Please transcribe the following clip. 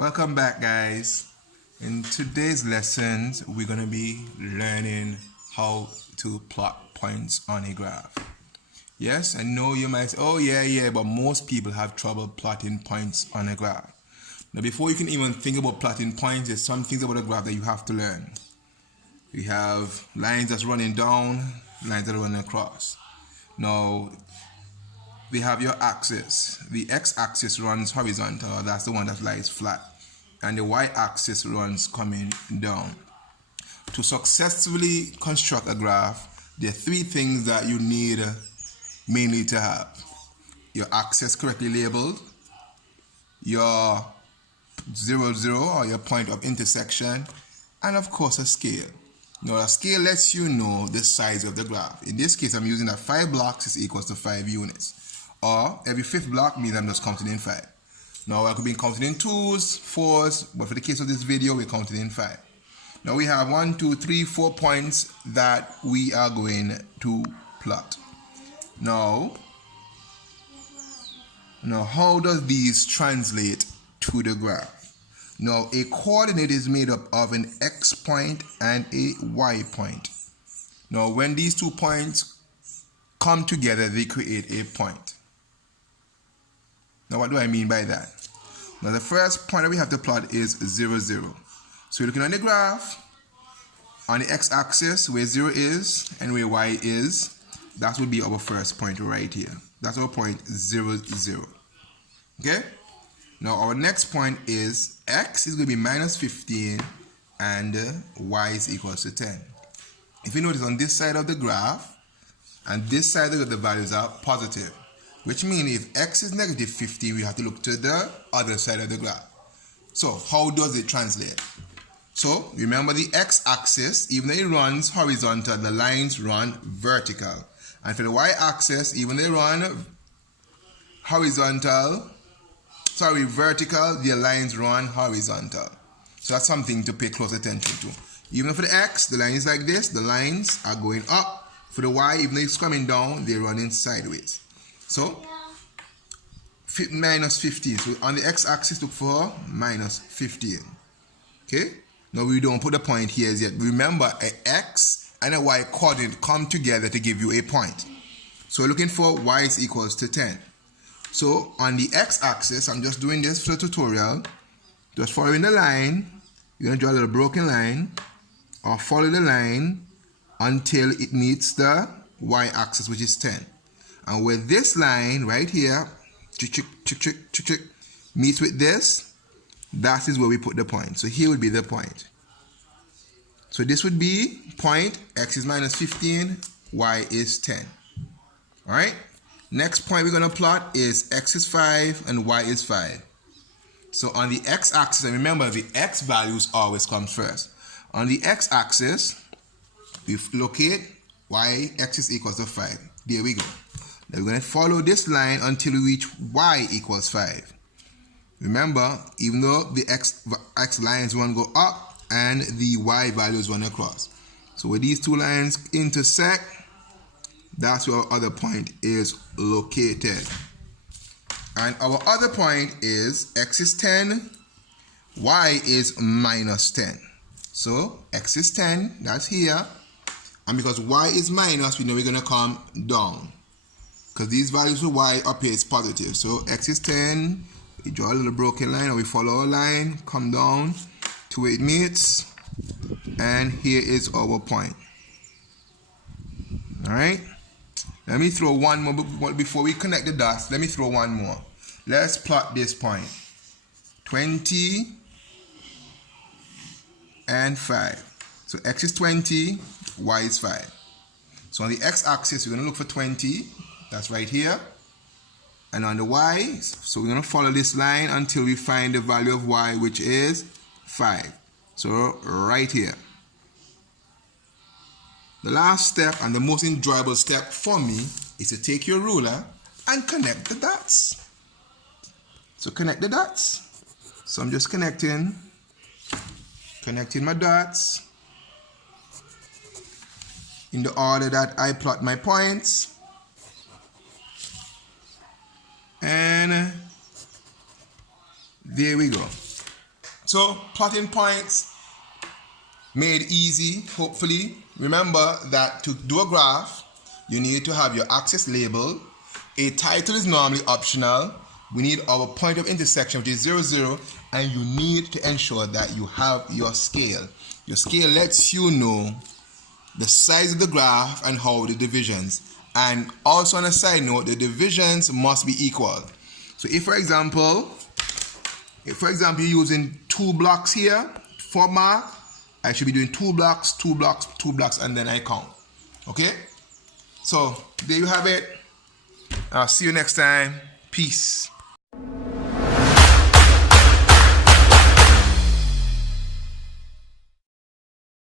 Welcome back, guys. In today's lessons, we're going to be learning how to plot points on a graph. Yes, I know you might say, oh yeah, but most people have trouble plotting points on a graph. Now, before you can even think about plotting points, there's some things about a graph that you have to learn. We have lines that's running down, lines that are running across. Now, we have your axis. The x-axis runs horizontal, that's the one that lies flat, and the y-axis runs coming down. To successfully construct a graph, there are three things that you need mainly to have: your axis correctly labeled, your 0, 0 or your point of intersection, and of course a scale. Now a scale lets you know the size of the graph. In this case, I'm using that 5 blocks is equals to 5 units. Or every fifth block means I'm just counting in 5. Now I could be counting in 2s, 4s, but for the case of this video, we're counting in 5. Now we have 1, 2, 3, 4 points that we are going to plot. Now how does these translate to the graph? Now a coordinate is made up of an x point and a y point. Now when these 2 points come together, they create a point. Now what do I mean by that? Now the first point that we have to plot is 0, 0. So we're looking on the graph, on the x-axis where 0 is and where y is, that would be our first point right here. That's our point 0, 0. Okay? Now our next point is x is going to be minus 15 and y is equals to 10. If you notice on this side of the graph and this side of the values are positive, which means if x is negative 15, we have to look to the other side of the graph. So how does it translate? So remember the x-axis, even though it runs horizontal, the lines run vertical. And for the y-axis, even though they run vertical, the lines run horizontal. So that's something to pay close attention to. Even for the x, the line is like this, the lines are going up. For the y, even though it's coming down, they're running sideways. So, minus 15. So on the x-axis, look for minus 15. Okay? Now we don't put a point here yet. Remember, an x and a y coordinate come together to give you a point. So we're looking for y is equals to 10. So on the x-axis, I'm just doing this for the tutorial. Just following the line. You're going to draw a little broken line, or follow the line until it meets the y-axis, which is 10. And where this line right here meets with this, that is where we put the point. So here would be the point. So this would be point, x is minus 15, y is 10. All right? Next point we're going to plot is x is 5 and y is 5. So on the x-axis, and remember the x values always come first. On the x-axis, we locate y, x is equals to 5. There we go. Now we're going to follow this line until we reach y equals 5. Remember, even though the x lines one go up and the y values run across. So where these two lines intersect, that's where our other point is located. And our other point is x is 10, y is minus 10. So x is 10, that's here. And because y is minus, we know we're going to come down. Because these values for y up here is positive. So x is 10, we draw a little broken line, or we follow our line, come down to where it meets, and here is our point. Alright? Let me throw one more, before we connect the dots, let me throw one more. Let's plot this point. 20 and 5. So x is 20, y is 5. So on the x-axis, we're going to look for 20. That's right here. And on the y, so we're going to follow this line until we find the value of y, which is 5. So right here. The last step and the most enjoyable step for me is to take your ruler and connect the dots. So connect the dots. So I'm just connecting my dots in the order that I plot my points. And there we go. So plotting points made easy, hopefully. Remember that to do a graph, you need to have your axis labeled. A title is normally optional. We need our point of intersection, which is 0, 0, and you need to ensure that you have your scale. Your scale lets you know the size of the graph and how the divisions. And also on a side note, the divisions must be equal. So if for example you're using 2 blocks here for mark, I should be doing 2 blocks, 2 blocks, 2 blocks, and then I count. Okay? So there you have it. I'll see you next time. Peace.